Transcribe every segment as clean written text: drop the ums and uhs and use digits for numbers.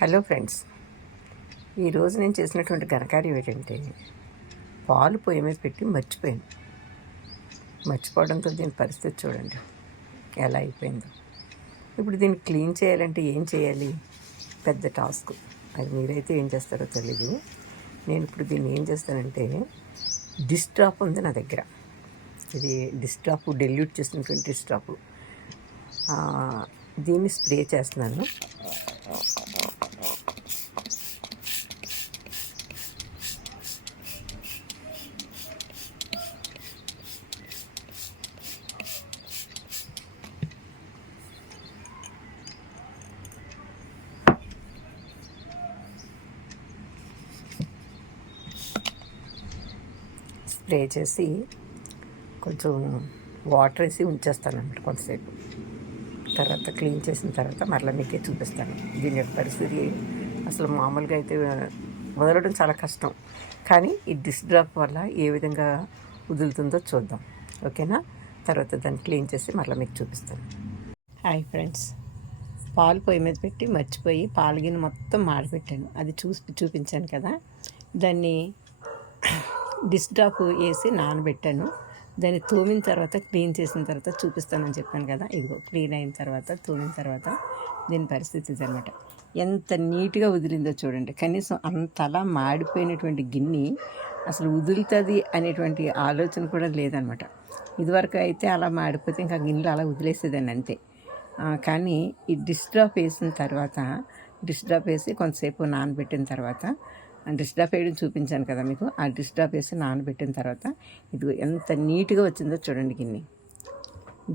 Hello friends, ఈరోజు నేను చేసినటువంటి ఘనకార్యం ఏంటంటే పాలు పొయ్యి మీద పెట్టి మర్చిపోవడంతో దీని పరిస్థితి చూడండి ఎలా అయిపోయిందో. ఇప్పుడు దీన్ని క్లీన్ చేయాలంటే ఏం చేయాలి? పెద్ద టాస్క్. అది మీరైతే ఏం చేస్తారో తెలీదు. నేను ఇప్పుడు దీన్ని ఏం చేస్తానంటే డిష్ డ్రాప్ ఉంది నా దగ్గర. ఇది డిష్ డ్రాప్, డెల్యూట్ చేసినటువంటి డిష్ డ్రాప్. దీన్ని స్ప్రే చేస్తున్నాను. స్ప్రే చేసి కొంచెం వాటర్ వేసి ఉంచేస్తాను అన్నమాట కొంతసేపు. తర్వాత క్లీన్ చేసిన తర్వాత మరలా మీకే చూపిస్తాను. దీని యొక్క పరిస్థితి అసలు మామూలుగా అయితే వదలడం చాలా కష్టం, కానీ ఈ డిష్ డ్రాప్ వల్ల ఏ విధంగా వదులుతుందో చూద్దాం. ఓకేనా? తర్వాత దాన్ని క్లీన్ చేసి మరలా మీకు చూపిస్తాను. హాయ్ ఫ్రెండ్స్, పాలు పొయ్యి మీద పెట్టి మర్చిపోయి పాలు గిన్నె మొత్తం మాడిపెట్టాను. అది చూపించాను కదా. దాన్ని డిష్ డ్రాప్ వేసి నానబెట్టాను. దాన్ని తోమిన తర్వాత క్లీన్ చేసిన తర్వాత చూపిస్తానని చెప్పాను కదా. ఇదిగో క్లీన్ అయిన తర్వాత తోమిన తర్వాత దీని పరిస్థితి ఇదనమాట. ఎంత నీట్గా వదిలిందో చూడండి. కనీసం అంతలా మాడిపోయినటువంటి గిన్నె అసలు వదులుతుంది అనేటువంటి ఆలోచన కూడా లేదనమాట. ఇదివరకు అయితే అలా మాడిపోతే ఇంకా గిన్నెలు అలా వదిలేసేదాన్ని అంతే. కానీ ఈ డిష్ డ్రాప్ వేసిన తర్వాత, డిష్ డ్రాప్ వేసి కొంతసేపు నానబెట్టిన తర్వాత, డిష్ డ్రాప్ వేయడం చూపించాను కదా మీకు. ఆ డిష్ డ్రాప్ వేసి నానబెట్టిన తర్వాత ఇది ఎంత నీట్గా వచ్చిందో చూడండి. గిన్నె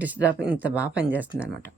డిష్ డ్రాప్ ఇంత బాగా పనిచేస్తుంది అనమాట.